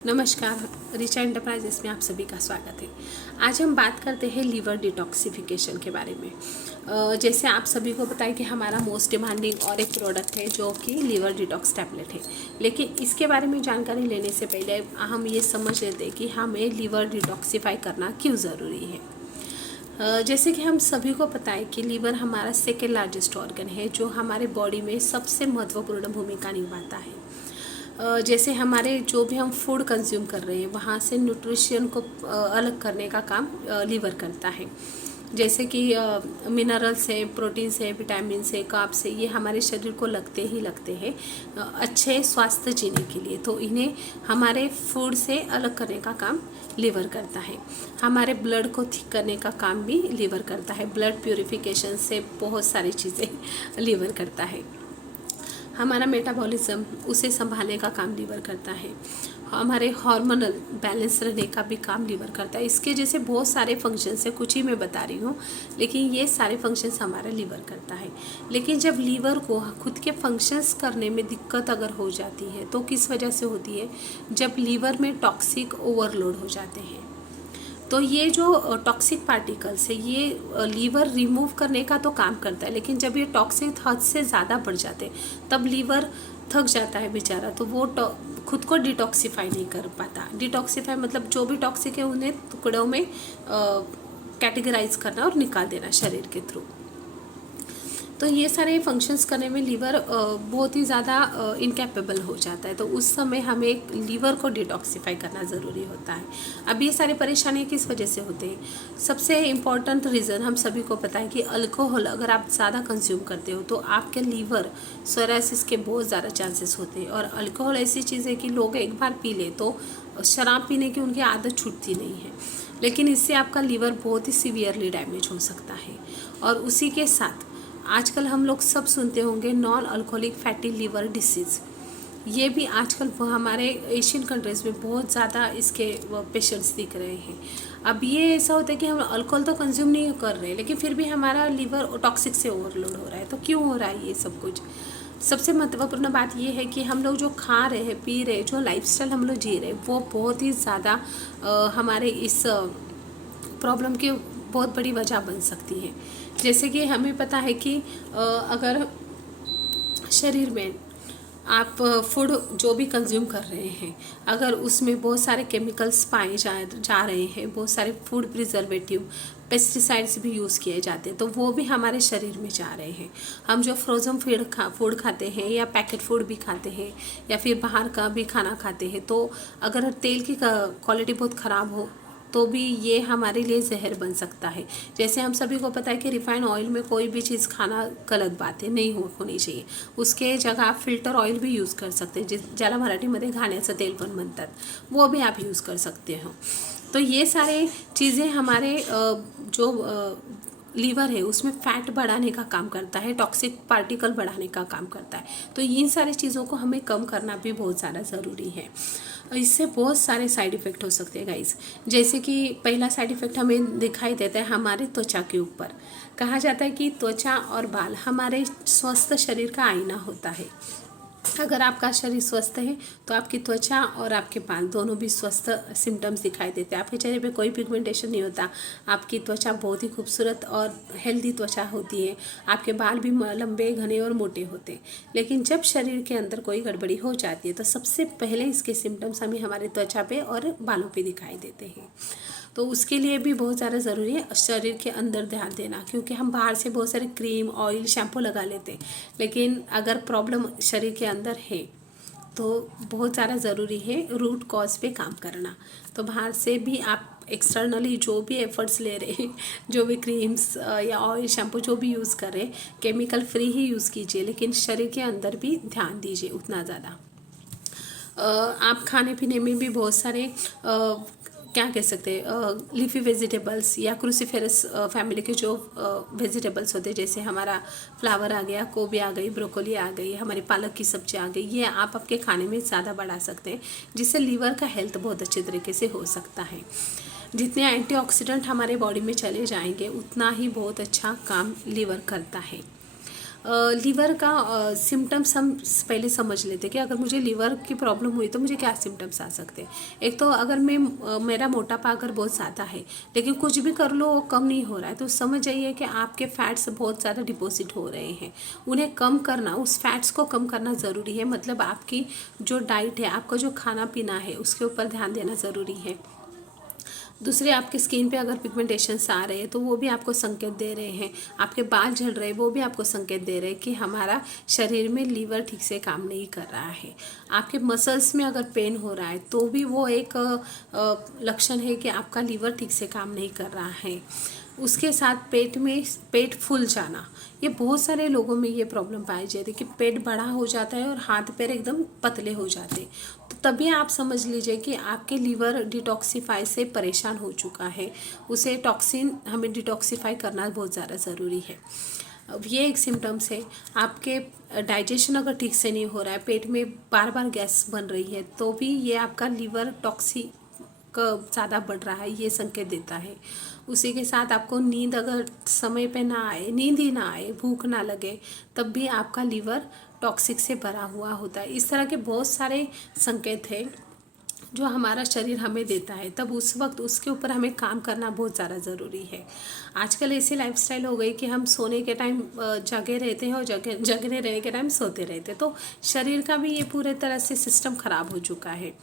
नमस्कार, रिचा एंटरप्राइजेस में आप सभी का स्वागत है। आज हम बात करते हैं लीवर डिटॉक्सिफिकेशन के बारे में। जैसे आप सभी को पता है कि हमारा मोस्ट डिमांडिंग और एक प्रोडक्ट है जो कि लीवर डिटॉक्स टैबलेट है। लेकिन इसके बारे में जानकारी लेने से पहले हम ये समझ लेते हैं कि हमें लीवर डिटॉक्सिफाई करना क्यों ज़रूरी है। जैसे कि हम सभी को पता है कि लीवर हमारा सेकेंड लार्जेस्ट ऑर्गन है जो हमारे बॉडी में सबसे महत्वपूर्ण भूमिका निभाता है। जैसे हमारे जो भी हम फूड कंज्यूम कर रहे हैं वहाँ से न्यूट्रिशन को अलग करने का काम लीवर करता है। जैसे कि मिनरल्स है, प्रोटीन्स है, विटामिन है, कार्ब्स है, ये हमारे शरीर को लगते हैं अच्छे स्वास्थ्य जीने के लिए। तो इन्हें हमारे फूड से अलग करने का काम लीवर करता है। हमारे ब्लड को थिक करने का काम भी लीवर करता है। ब्लड प्योरिफिकेशन से बहुत सारी चीज़ें लीवर करता है। हमारा मेटाबॉलिज्म उसे संभालने का काम लीवर करता है। हमारे हार्मोनल बैलेंस रहने का भी काम लीवर करता है। इसके जैसे बहुत सारे फंक्शंस है, कुछ ही मैं बता रही हूँ, लेकिन ये सारे फंक्शंस हमारा लीवर करता है। लेकिन जब लीवर को खुद के फंक्शंस करने में दिक्कत अगर हो जाती है तो किस वजह से होती है? जब लीवर में टॉक्सिक ओवरलोड हो जाते हैं। तो ये जो टॉक्सिक पार्टिकल्स है ये लीवर रिमूव करने का तो काम करता है, लेकिन जब ये टॉक्सिक हद से ज़्यादा बढ़ जाते हैं तब लीवर थक जाता है बेचारा। तो वो खुद को डिटॉक्सिफाई नहीं कर पाता। डिटॉक्सिफाई मतलब जो भी टॉक्सिक है उन्हें टुकड़ों में कैटेगराइज करना और निकाल देना शरीर के थ्रू। तो ये सारे फंक्शंस करने में लीवर बहुत ही ज़्यादा इनकैपेबल हो जाता है। तो उस समय हमें लीवर को डिटॉक्सिफाई करना ज़रूरी होता है। अब ये सारी परेशानियाँ किस वजह से होते हैं? सबसे इम्पॉर्टेंट रीज़न हम सभी को पता है कि अल्कोहल अगर आप ज़्यादा कंज्यूम करते हो तो आपके लीवर सोरासिस के बहुत ज़्यादा चांसेस होते हैं। और अल्कोहल ऐसी चीज़ है कि लोग एक बार पी ले तो शराब पीने की उनकी आदत छूटती नहीं है, लेकिन इससे आपका लीवर बहुत ही सीवियरली डैमेज हो सकता है। और उसी के साथ आजकल हम लोग सब सुनते होंगे non alcoholic fatty liver disease. ये भी आजकल हमारे एशियन कंट्रीज़ में बहुत ज़्यादा इसके पेशेंट्स दिख रहे हैं। अब ये ऐसा होता है कि हम अल्कोहल तो कंज्यूम नहीं कर रहे लेकिन फिर भी हमारा लीवर टॉक्सिक से ओवरलोड हो रहा है। तो क्यों हो रहा है ये सब कुछ? सबसे महत्वपूर्ण बात ये है कि हम लोग जो खा रहे हैं, पी रहे हैं, जो लाइफस्टाइल हम लोग जी रहे हैं वो बहुत ही ज़्यादा हमारे इस प्रॉब्लम की बहुत बड़ी वजह बन सकती है। जैसे कि हमें पता है कि अगर शरीर में आप फूड जो भी कंज्यूम कर रहे हैं अगर उसमें बहुत सारे केमिकल्स पाए जा रहे हैं, बहुत सारे फूड प्रिजर्वेटिव, पेस्टिसाइड्स भी यूज़ किए जाते हैं, तो वो भी हमारे शरीर में जा रहे हैं। हम जो फ्रोज़न फूड खाते हैं या पैकेट फूड भी खाते हैं या फिर बाहर का भी खाना खाते हैं, तो अगर तेल की क्वालिटी बहुत ख़राब हो तो भी ये हमारे लिए जहर बन सकता है। जैसे हम सभी को पता है कि रिफाइंड ऑयल में कोई भी चीज़ खाना गलत बात है, नहीं होनी चाहिए। उसके जगह आप फिल्टर ऑयल भी यूज़ कर सकते हैं, ज्याला मराठीमध्ये घाण्याचं तेल पण म्हणतात, वो भी आप यूज़ कर सकते हो। तो ये सारे चीज़ें हमारे जो लीवर है उसमें फैट बढ़ाने का काम करता है, टॉक्सिक पार्टिकल बढ़ाने का काम करता है। तो इन सारी चीज़ों को हमें कम करना भी बहुत ज़्यादा ज़रूरी है। इससे बहुत सारे साइड इफ़ेक्ट हो सकते हैं गाइस। जैसे कि पहला साइड इफ़ेक्ट हमें दिखाई देता है हमारे त्वचा के ऊपर। कहा जाता है कि त्वचा और बाल हमारे स्वस्थ शरीर का आईना होता है। अगर आपका शरीर स्वस्थ है तो आपकी त्वचा और आपके बाल दोनों भी स्वस्थ सिम्टम्स दिखाई देते हैं। आपके चेहरे पे कोई पिगमेंटेशन नहीं होता, आपकी त्वचा बहुत ही खूबसूरत और हेल्दी त्वचा होती है, आपके बाल भी लंबे, घने और मोटे होते हैं। लेकिन जब शरीर के अंदर कोई गड़बड़ी हो जाती है तो सबसे पहले इसके सिम्टम्स हमें हमारे त्वचा पे और बालों पे दिखाई देते हैं। तो उसके लिए भी बहुत ज़्यादा ज़रूरी है शरीर के अंदर ध्यान देना, क्योंकि हम बाहर से बहुत सारे क्रीम, ऑयल, शैम्पू लगा लेते हैं, लेकिन अगर प्रॉब्लम शरीर के अंदर है तो बहुत ज़्यादा ज़रूरी है रूट कॉज पे काम करना। तो बाहर से भी आप एक्सटर्नली जो भी एफर्ट्स ले रहे हैं, जो भी क्रीम्स या ऑयल, शैम्पू जो भी यूज़ कर रहे हैं, केमिकल फ्री ही यूज़ कीजिए, लेकिन शरीर के अंदर भी ध्यान दीजिए उतना ज़्यादा। आप खाने पीने में भी बहुत सारे क्या कह सकते हैं लीफी वेजिटेबल्स या क्रूसीफेरस फैमिली के जो वेजिटेबल्स होते हैं, जैसे हमारा फ्लावर आ गया, गोभी आ गई, ब्रोकोली आ गई, हमारी पालक की सब्जी आ गई, ये आप आपके खाने में ज़्यादा बढ़ा सकते हैं, जिससे लीवर का हेल्थ बहुत अच्छे तरीके से हो सकता है। जितने एंटीऑक्सीडेंट हमारे बॉडी में चले जाएंगे उतना ही बहुत अच्छा काम लीवर करता है। लीवर का सिम्टम्स हम पहले समझ लेते कि अगर मुझे लीवर की प्रॉब्लम हुई तो मुझे क्या सिम्टम्स आ सकते हैं। एक तो अगर मेरा मोटापा अगर बहुत ज़्यादा है लेकिन कुछ भी कर लो वो कम नहीं हो रहा है, तो समझ जाइए कि आपके फैट्स बहुत ज़्यादा डिपॉजिट हो रहे हैं। उन्हें कम करना, उस फैट्स को कम करना ज़रूरी है। मतलब आपकी जो डाइट है, आपका जो खाना पीना है, उसके ऊपर ध्यान देना ज़रूरी है। दूसरे, आपकी स्किन पे अगर पिगमेंटेशंस आ रहे हैं तो वो भी आपको संकेत दे रहे हैं। आपके बाल झड़ रहे हैं, वो भी आपको संकेत दे रहे हैं कि हमारा शरीर में लीवर ठीक से काम नहीं कर रहा है। आपके मसल्स में अगर पेन हो रहा है तो भी वो एक लक्षण है कि आपका लीवर ठीक से काम नहीं कर रहा है। उसके साथ पेट फूल जाना, ये बहुत सारे लोगों में ये प्रॉब्लम पाई जाती है कि पेट बड़ा हो जाता है और हाथ पैर एकदम पतले हो जाते हैं। तो तभी आप समझ लीजिए कि आपके लीवर डिटॉक्सिफाई से परेशान हो चुका है। उसे टॉक्सिन हमें डिटॉक्सिफाई करना बहुत ज़्यादा ज़रूरी है। अब ये एक सिम्टम्स है। आपके डाइजेशन अगर ठीक से नहीं हो रहा है, पेट में बार बार गैस बन रही है, तो भी ये आपका लीवर टॉक्सी ज़्यादा बढ़ रहा है, ये संकेत देता है। उसी के साथ आपको नींद अगर समय पे ना आए, नींद ही ना आए, भूख ना लगे, तब भी आपका लीवर टॉक्सिक से भरा हुआ होता है। इस तरह के बहुत सारे संकेत हैं जो हमारा शरीर हमें देता है, तब उस वक्त उसके ऊपर हमें काम करना बहुत ज़्यादा ज़रूरी है। आजकल ऐसी लाइफस्टाइल हो गई कि हम सोने के टाइम जगे रहते हैं और जगने रहने के टाइम सोते रहते हैं, तो शरीर का भी ये पूरे तरह से सिस्टम ख़राब हो चुका है।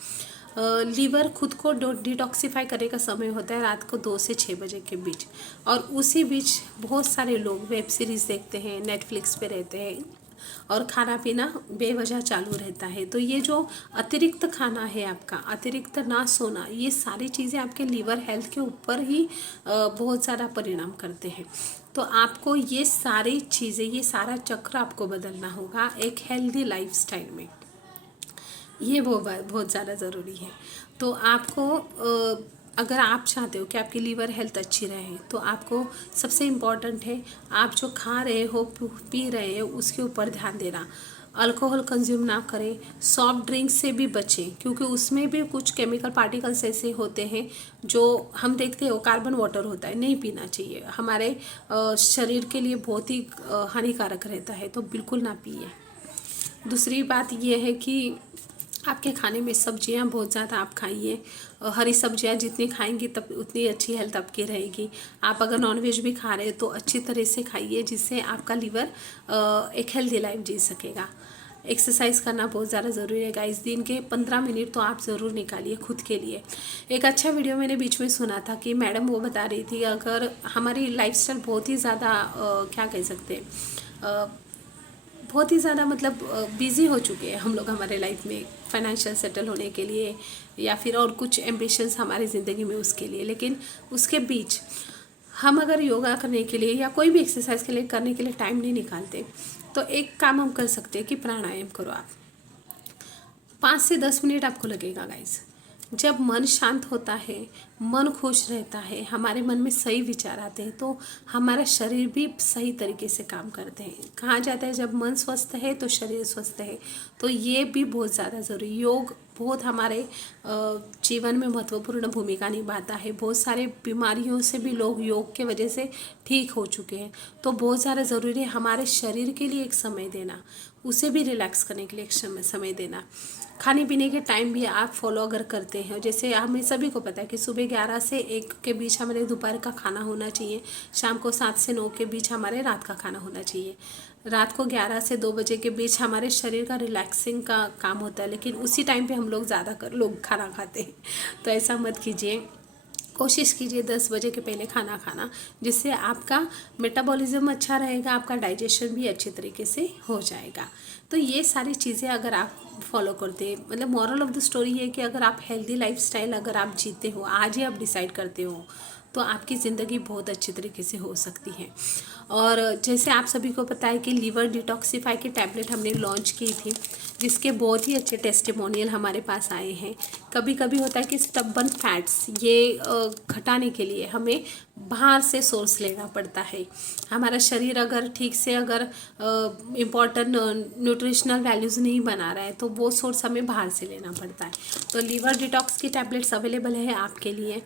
लीवर खुद को डिटॉक्सिफाई करने का समय होता है रात को 2 से 6 बजे के बीच, और उसी बीच बहुत सारे लोग वेब सीरीज़ देखते हैं, नेटफ्लिक्स पे रहते हैं और खाना पीना बेवजह चालू रहता है। तो ये जो अतिरिक्त खाना है आपका, अतिरिक्त ना सोना, ये सारी चीज़ें आपके लीवर हेल्थ के ऊपर ही बहुत ज़्यादा परिणाम करते हैं। तो आपको ये सारी चीज़ें, ये सारा चक्र आपको बदलना होगा एक हेल्दी लाइफस्टाइल में। ये वो बहुत ज़्यादा ज़रूरी है। तो आपको अगर आप चाहते हो कि आपकी लीवर हेल्थ अच्छी रहे, तो आपको सबसे इम्पॉर्टेंट है आप जो खा रहे हो, पी रहे हो, उसके ऊपर ध्यान देना। अल्कोहल कंज्यूम ना करें, सॉफ्ट ड्रिंक्स से भी बचें, क्योंकि उसमें भी कुछ केमिकल पार्टिकल्स ऐसे होते हैं जो हम देखते हो कार्बन वाटर होता है, नहीं पीना चाहिए, हमारे शरीर के लिए बहुत ही हानिकारक रहता है, तो बिल्कुल ना पिए। दूसरी बात ये है कि आपके खाने में सब्जियां बहुत ज़्यादा आप खाइए। हरी सब्जियां जितनी खाएंगी तब उतनी अच्छी हेल्थ आपकी रहेगी। आप अगर नॉनवेज भी खा रहे हैं तो अच्छी तरह से खाइए, जिससे आपका लीवर एक हेल्दी लाइफ जी सकेगा। एक्सरसाइज करना बहुत ज़्यादा ज़रूरी है गाइस। दिन के 15 मिनट तो आप ज़रूर निकालिए खुद के लिए। एक अच्छा वीडियो मैंने बीच में सुना था कि मैडम वो बता रही थी, अगर हमारी लाइफस्टाइल बहुत ही ज़्यादा क्या कह सकते हैं, बहुत ही ज़्यादा मतलब बिज़ी हो चुके हैं हम लोग हमारे लाइफ में, फाइनेंशियल सेटल होने के लिए या फिर और कुछ एम्बिशंस हमारी ज़िंदगी में उसके लिए, लेकिन उसके बीच हम अगर योगा करने के लिए या कोई भी एक्सरसाइज के लिए करने के लिए टाइम नहीं निकालते, तो एक काम हम कर सकते हैं कि प्राणायाम करो आप। 5 से 10 मिनट आपको लगेगा गाइस। जब मन शांत होता है, मन खुश रहता है, हमारे मन में सही विचार आते हैं, तो हमारा शरीर भी सही तरीके से काम करते हैं। कहा जाता है जब मन स्वस्थ है तो शरीर स्वस्थ है, तो ये भी बहुत ज़्यादा ज़रूरी। योग बहुत हमारे जीवन में महत्वपूर्ण भूमिका निभाता है। बहुत सारे बीमारियों से भी लोग योग के वजह से ठीक हो चुके हैं। तो बहुत ज़्यादा ज़रूरी है हमारे शरीर के लिए एक समय देना, उसे भी रिलैक्स करने के लिए एक समय देना। खाने पीने के टाइम भी आप फॉलो अगर करते हैं, जैसे हमें सभी को पता है कि सुबह 11 से 1 के बीच हमारे दोपहर का खाना होना चाहिए, शाम को 7 से 9 के बीच हमारे रात का खाना होना चाहिए, रात को 11 से 2 बजे के बीच हमारे शरीर का रिलैक्सिंग का काम होता है, लेकिन उसी टाइम पे हम लोग ज़्यादातर लोग खाना खाते हैं। तो ऐसा मत कीजिए, कोशिश कीजिए 10 बजे के पहले खाना खाना, जिससे आपका मेटाबॉलिज्म अच्छा रहेगा, आपका डाइजेशन भी अच्छे तरीके से हो जाएगा। तो ये सारी चीज़ें अगर आप फॉलो करते हैं, मतलब मॉरल ऑफ द स्टोरी है कि अगर आप हेल्दी लाइफस्टाइल अगर आप जीते हो, आज ही आप डिसाइड करते हो, तो आपकी ज़िंदगी बहुत अच्छी तरीके से हो सकती है। और जैसे आप सभी को पता है कि लीवर डिटॉक्सिफाई की टैबलेट हमने लॉन्च की थी, जिसके बहुत ही अच्छे टेस्टिमोनियल हमारे पास आए हैं। कभी कभी होता है कि स्टबन फैट्स ये घटाने के लिए हमें बाहर से सोर्स लेना पड़ता है। हमारा शरीर अगर ठीक से अगर इम्पॉर्टेंट न्यूट्रिशनल वैल्यूज़ नहीं बना रहा है, तो वो सोर्स हमें बाहर से लेना पड़ता है। तो लीवर डिटॉक्स की टैबलेट्स अवेलेबल है आपके लिए।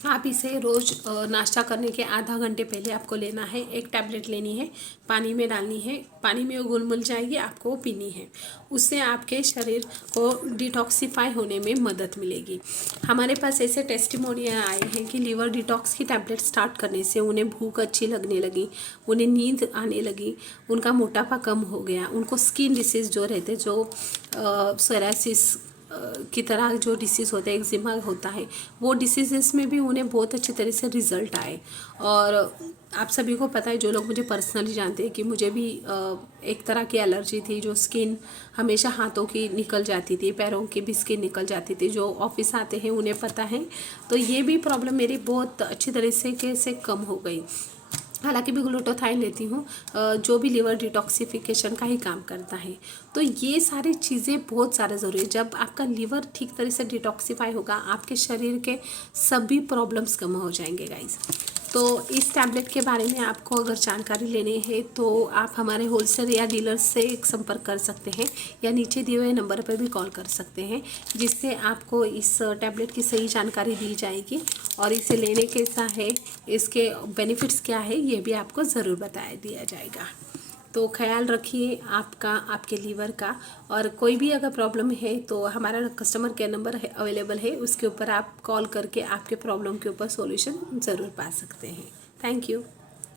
आप इसे रोज़ नाश्ता करने के आधा घंटे पहले आपको लेना है। एक टैबलेट लेनी है, पानी में डालनी है, पानी में वो घुल-मिल जाएगी, आपको वो पीनी है। उससे आपके शरीर को डिटॉक्सिफाई होने में मदद मिलेगी। हमारे पास ऐसे टेस्टिमोनियल आए हैं कि लीवर डिटॉक्स की टैबलेट स्टार्ट करने से उन्हें भूख अच्छी लगने लगी, उन्हें नींद आने लगी, उनका मोटापा कम हो गया, उनको स्किन डिसीज़ जो रहते, जो सोरायसिस की तरह जो डिसीज़ होता है, एक्जिमा होता है, वो डिसीज़ में भी उन्हें बहुत अच्छी तरह से रिज़ल्ट आए। और आप सभी को पता है, जो लोग मुझे पर्सनली जानते हैं, कि मुझे भी एक तरह की एलर्जी थी, जो स्किन हमेशा हाथों की निकल जाती थी, पैरों की भी स्किन निकल जाती थी। जो ऑफिस आते हैं उन्हें पता है। तो ये भी प्रॉब्लम मेरी बहुत अच्छी तरह से कम हो गई। हालांकि मैं ग्लूटाथाइन लेती हूँ, जो भी लिवर डिटॉक्सिफिकेशन का ही काम करता है। तो ये सारी चीज़ें बहुत ज़्यादा ज़रूरी है। जब आपका लिवर ठीक तरह से डिटॉक्सिफाई होगा, आपके शरीर के सभी प्रॉब्लम्स कम हो जाएंगे गाइस। तो इस टैबलेट के बारे में आपको अगर जानकारी लेनी है तो आप हमारे होलसेल या डीलर से संपर्क कर सकते हैं, या नीचे दिए हुए नंबर पर भी कॉल कर सकते हैं, जिससे आपको इस टैबलेट की सही जानकारी दी जाएगी। और इसे लेने कैसा है, इसके बेनिफिट्स क्या है, ये भी आपको ज़रूर बताया दिया जाएगा। तो ख्याल रखिए आपका, आपके लीवर का। और कोई भी अगर प्रॉब्लम है तो हमारा कस्टमर केयर नंबर है अवेलेबल है, उसके ऊपर आप कॉल करके आपके प्रॉब्लम के ऊपर सॉल्यूशन ज़रूर पा सकते हैं। Thank you.